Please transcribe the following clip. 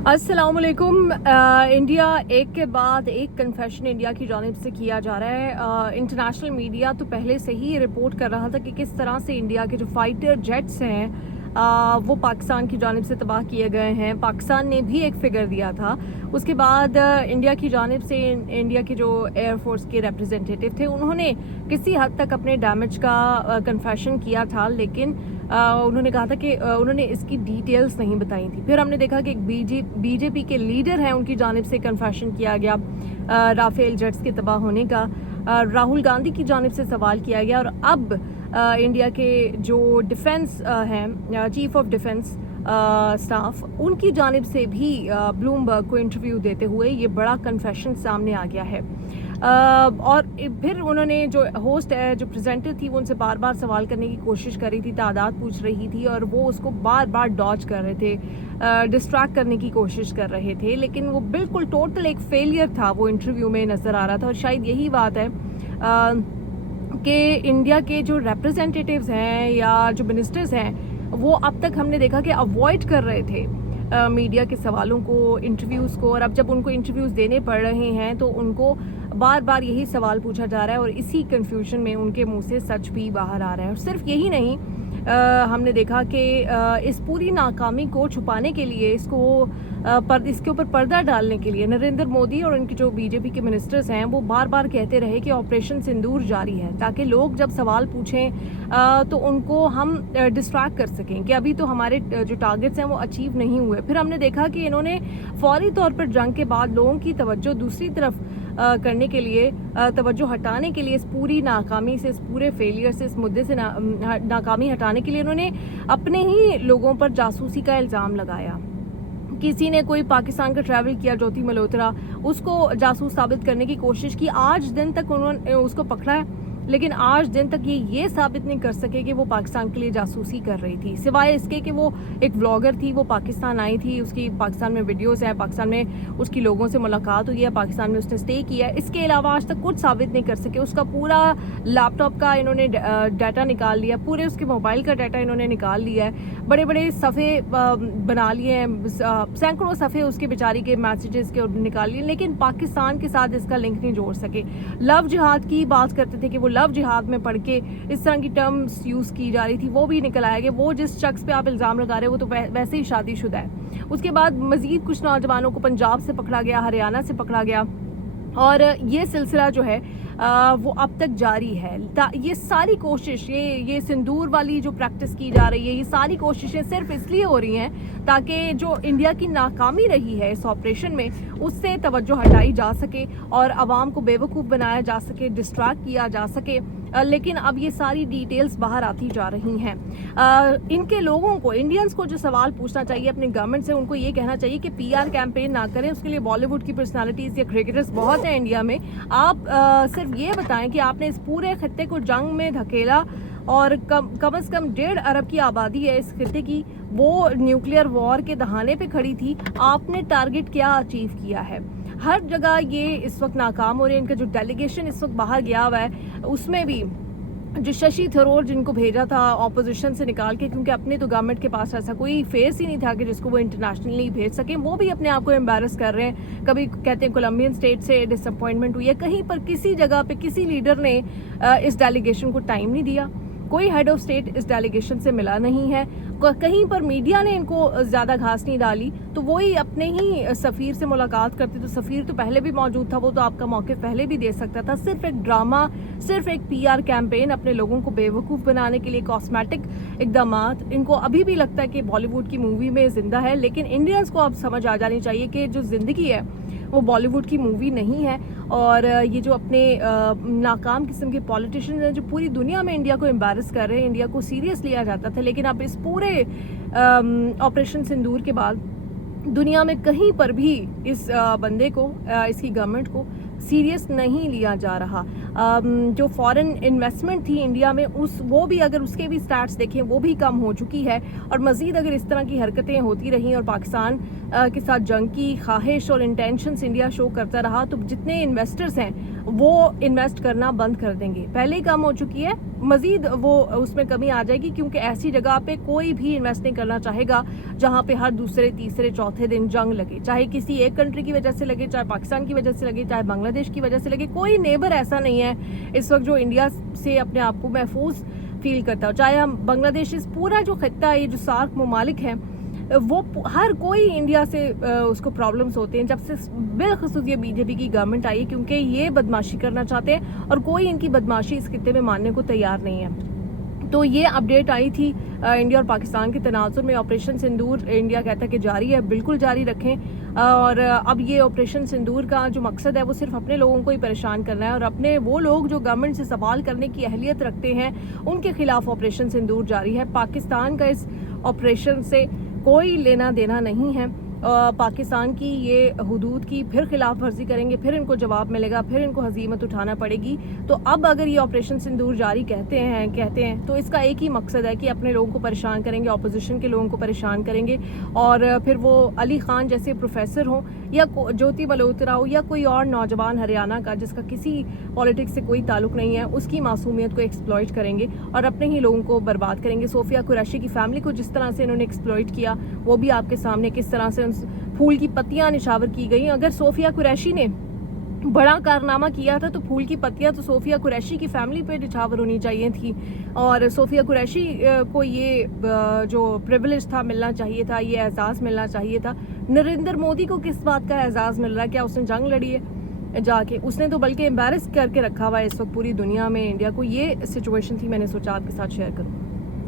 अस्सलामुअलैकुम। इंडिया एक के बाद एक कन्फेशन इंडिया की जानिब से किया जा रहा है। इंटरनेशनल मीडिया तो पहले से ही रिपोर्ट कर रहा था कि किस तरह से इंडिया के जो फाइटर जेट्स हैं वो पाकिस्तान की जानिब से तबाह किए गए हैं। पाकिस्तान ने भी एक फिगर दिया था। उसके बाद इंडिया की जानिब से इंडिया के जो एयरफोर्स के रिप्रेजेंटेटिव थे उन्होंने किसी हद तक अपने डैमेज का कन्फेशन किया था, लेकिन उन्होंने कहा था कि उन्होंने इसकी डिटेल्स नहीं बताई थी। फिर हमने देखा कि एक बीजेपी के लीडर हैं, उनकी जानिब से कन्फेशन किया गया राफेल जेट्स के तबाह होने का। राहुल गांधी की जानिब से सवाल किया गया, और अब इंडिया के जो डिफेंस हैं, चीफ ऑफ डिफेंस स्टाफ, उनकी जानिब से भी ब्लूमबर्ग को इंटरव्यू देते हुए ये बड़ा कन्फेशन सामने आ गया है। और फिर उन्होंने जो होस्ट है, जो प्रेजेंटर थी, वो उनसे बार बार सवाल करने की कोशिश कर रही थी, तादाद पूछ रही थी, और वो उसको बार बार डॉज कर रहे थे, डिस्ट्रैक्ट करने की कोशिश कर रहे थे। लेकिन वो बिल्कुल टोटल एक फेलियर था, वो इंटरव्यू में नज़र आ रहा था। और शायद यही बात है कि इंडिया के जो रिप्रेजेंटेटिव्स हैं या जो मिनिस्टर्स हैं, वो अब तक हमने देखा कि अवॉइड कर रहे थे मीडिया के सवालों को, इंटरव्यूज़ को। और अब जब उनको इंटरव्यूज़ देने पड़ रहे हैं तो उनको बार बार यही सवाल पूछा जा रहा है, और इसी कन्फ्यूजन में उनके मुंह से सच भी बाहर आ रहा है। और सिर्फ यही नहीं, हमने देखा कि इस पूरी नाकामी को छुपाने के लिए, इसके ऊपर पर्दा डालने के लिए नरेंद्र मोदी और उनके जो बीजेपी के मिनिस्टर्स हैं, वो बार बार कहते रहे कि ऑपरेशन सिंदूर जारी है, ताकि लोग जब सवाल पूछें तो उनको हम डिस्ट्रैक्ट कर सकें कि अभी तो हमारे जो टारगेट्स हैं वो अचीव नहीं हुए। फिर हमने देखा कि इन्होंने फौरी तौर पर जंग के बाद लोगों की तवज्जो दूसरी तरफ करने के लिए, तवज्जो हटाने के लिए, इस पूरी नाकामी से, इस पूरे फेलियर से, इस मुद्दे से नाकामी हटाने के लिए इन्होंने अपने ही लोगों पर जासूसी का इल्ज़ाम लगाया। किसी ने कोई पाकिस्तान का ट्रैवल किया, ज्योति मल्होत्रा, उसको जासूस साबित करने की कोशिश की। आज दिन तक उन्होंने उसको पकड़ा है, लेकिन आज दिन तक ये साबित नहीं कर सके कि वो पाकिस्तान के लिए जासूसी कर रही थी, सिवाय इसके कि वो एक व्लॉगर थी, वो पाकिस्तान आई थी, उसकी पाकिस्तान में वीडियोस हैं, पाकिस्तान में उसकी लोगों से मुलाकात हुई है, पाकिस्तान में उसने स्टे किया है। इसके अलावा आज तक कुछ साबित नहीं कर सके। उसका पूरा लैपटॉप का इन्होंने डाटा निकाल लिया, पूरे उसके मोबाइल का डाटा इन्होंने निकाल लिया है, बड़े बड़े सफ़े बना लिए हैं, सैकड़ों सफ़े उसके बेचारी के मैसेजेस के निकाल लिए, लेकिन पाकिस्तान के साथ इसका लिंक नहीं जोड़ सके। लव जिहाद की बात करते थे कि वो लव जिहाद में पढ़ के इस तरह की टर्म्स यूज़ की जा रही थी, वो भी निकल आया कि वो जिस शख्स पे आप इल्ज़ाम लगा रहे हो वो तो वैसे ही शादीशुदा है। उसके बाद मज़ीद कुछ नौजवानों को पंजाब से पकड़ा गया, हरियाणा से पकड़ा गया, और ये सिलसिला जो है वो अब तक जारी है। ये सारी कोशिश, ये सिंदूर वाली जो प्रैक्टिस की जा रही है, ये सारी कोशिशें सिर्फ इसलिए हो रही हैं ताकि जो इंडिया की नाकामी रही है इस ऑपरेशन में, उससे तवज्जो हटाई जा सके और आवाम को बेवकूफ़ बनाया जा सके, डिस्ट्रैक्ट किया जा सके। लेकिन अब ये सारी डिटेल्स बाहर आती जा रही हैं। इनके लोगों को, इंडियंस को जो सवाल पूछना चाहिए अपने गवर्नमेंट से, उनको ये कहना चाहिए कि पीआर कैंपेन ना करें। उसके लिए बॉलीवुड की पर्सनालिटीज़ या क्रिकेटर्स बहुत हैं इंडिया में। आप सिर्फ ये बताएं कि आपने इस पूरे खत्ते को जंग में धकेला, और कम से कम 1.5 अरब की आबादी है इस खत्ते की, वो न्यूक्लियर वॉर के दहाने पे खड़ी थी। आपने टारगेट क्या अचीव किया है? हर जगह ये इस वक्त नाकाम हो रहे हैं। इनका जो डेलीगेशन इस वक्त बाहर गया हुआ है, उसमें भी जो शशि थरूर जिनको भेजा था ऑपोजिशन से निकाल के, क्योंकि अपने तो गवर्नमेंट के पास ऐसा कोई फेस ही नहीं था कि जिसको वो इंटरनेशनली भेज सके, वो भी अपने आप को एम्बेरस कर रहे हैं। कभी कहते हैं कोलंबियन स्टेट से डिसअपॉइंटमेंट हुई है, कहीं पर किसी जगह पे किसी लीडर ने इस डेलीगेशन को टाइम नहीं दिया, कोई हेड ऑफ स्टेट इस डेलीगेशन से मिला नहीं है, कहीं पर मीडिया ने इनको ज़्यादा घास नहीं डाली। तो वही अपने ही सफ़ीर से मुलाकात करते, तो सफ़ीर तो पहले भी मौजूद था, वो तो आपका मौक़िफ़ पहले भी दे सकता था। सिर्फ एक ड्रामा, सिर्फ एक पीआर कैंपेन, अपने लोगों को बेवकूफ़ बनाने के लिए कॉस्मेटिक इक़दामात। इनको अभी भी लगता है कि बॉलीवुड की मूवी में ज़िंदा है, लेकिन इंडियंस को अब समझ आ जानी चाहिए कि जो ज़िंदगी है वो बॉलीवुड की मूवी नहीं है। और ये जो अपने नाकाम किस्म के पॉलिटिशियंस हैं, जो पूरी दुनिया में इंडिया को एम्बैरस कर रहे हैं, इंडिया को सीरियस लिया जाता था, लेकिन अब इस पूरे ऑपरेशन सिंदूर के बाद दुनिया में कहीं पर भी इस बंदे को, इसकी गवर्नमेंट को सीरियस नहीं लिया जा रहा। जो फॉरेन इन्वेस्टमेंट थी इंडिया में, वो भी अगर उसके भी स्टैट्स देखें, वो भी कम हो चुकी है। और मज़ीद अगर इस तरह की हरकतें होती रहीं और पाकिस्तान के साथ जंग की ख्वाहिश और इंटेंशंस इंडिया शो करता रहा, तो जितने इन्वेस्टर्स हैं वो इन्वेस्ट करना बंद कर देंगे। पहले ही कम हो चुकी है, मज़ीद वो उसमें कमी आ जाएगी, क्योंकि ऐसी जगह पे कोई भी इन्वेस्ट नहीं करना चाहेगा जहाँ पे हर दूसरे तीसरे चौथे दिन जंग लगे, चाहे किसी एक कंट्री की वजह से लगे, चाहे पाकिस्तान की वजह से लगे, चाहे बांग्लादेश की वजह से लगे। कोई नेबर ऐसा नहीं है इस वक्त जो इंडिया से अपने आप को महफूज फील करता हो। चाहे हम बांग्लादेश, इस पूरा जो खत्ता है, ये जो सार्क ममालिक हैं, वो हर कोई इंडिया से उसको प्रॉब्लम्स होते हैं जब से बिलखुसूस ये बीजेपी की गवर्नमेंट आई है, क्योंकि ये बदमाशी करना चाहते हैं और कोई इनकी बदमाशी इस खित्ते में मानने को तैयार नहीं है। तो ये अपडेट आई थी इंडिया और पाकिस्तान के तनाजुर में। ऑपरेशन सिंदूर इंडिया कहता है कि जारी है, बिल्कुल जारी रखें। और अब ये ऑपरेशन सिंदूर का जो मकसद है वो सिर्फ अपने लोगों को ही परेशान करना है, और अपने वो लोग जो गवर्नमेंट से सवाल करने की अहलियत रखते हैं उनके खिलाफ ऑपरेशन सिंदूर जारी है। पाकिस्तान का इस ऑपरेशन से कोई लेना देना नहीं है। पाकिस्तान की ये हुदूद की फिर खिलाफ वर्जी करेंगे, फिर इनको जवाब मिलेगा, फिर इनको हजीमत उठाना पड़ेगी। तो अब अगर ये ऑपरेशन सिंदूर जारी कहते हैं तो इसका एक ही मकसद है कि अपने लोगों को परेशान करेंगे, ऑपोजिशन के लोगों को परेशान करेंगे। और फिर वो अली खान जैसे प्रोफेसर हो या ज्योति मल्होत्रा हो या कोई और नौजवान हरियाणा का जिसका किसी पॉलिटिक्स से कोई ताल्लुक नहीं है, उसकी मासूमियत को एक्सप्लॉइट करेंगे और अपने ही लोगों को बर्बाद करेंगे। सोफिया कुरैशी की फैमिली को जिस तरह से इन्होंने एक्सप्लॉइट किया वो भी आपके सामने, किस तरह से फूल की पत्तियां निछावर की गई। अगर सोफिया कुरैशी ने बड़ा कारनामा किया था तो फूल की पत्तियां तो सोफिया कुरैशी की फैमिली पे निछावर होनी चाहिए थी, और सोफिया कुरैशी को ये जो प्रिविलेज था मिलना चाहिए था, ये एजाज़ मिलना चाहिए था। नरेंद्र मोदी को किस बात का एजाज़ मिल रहा है? क्या उसने जंग लड़ी है जाके? उसने तो बल्कि एम्बैरस करके रखा हुआ है इस वक्त पूरी दुनिया में इंडिया को। ये सिचुएशन थी, मैंने सोचा आपके साथ शेयर करूँ।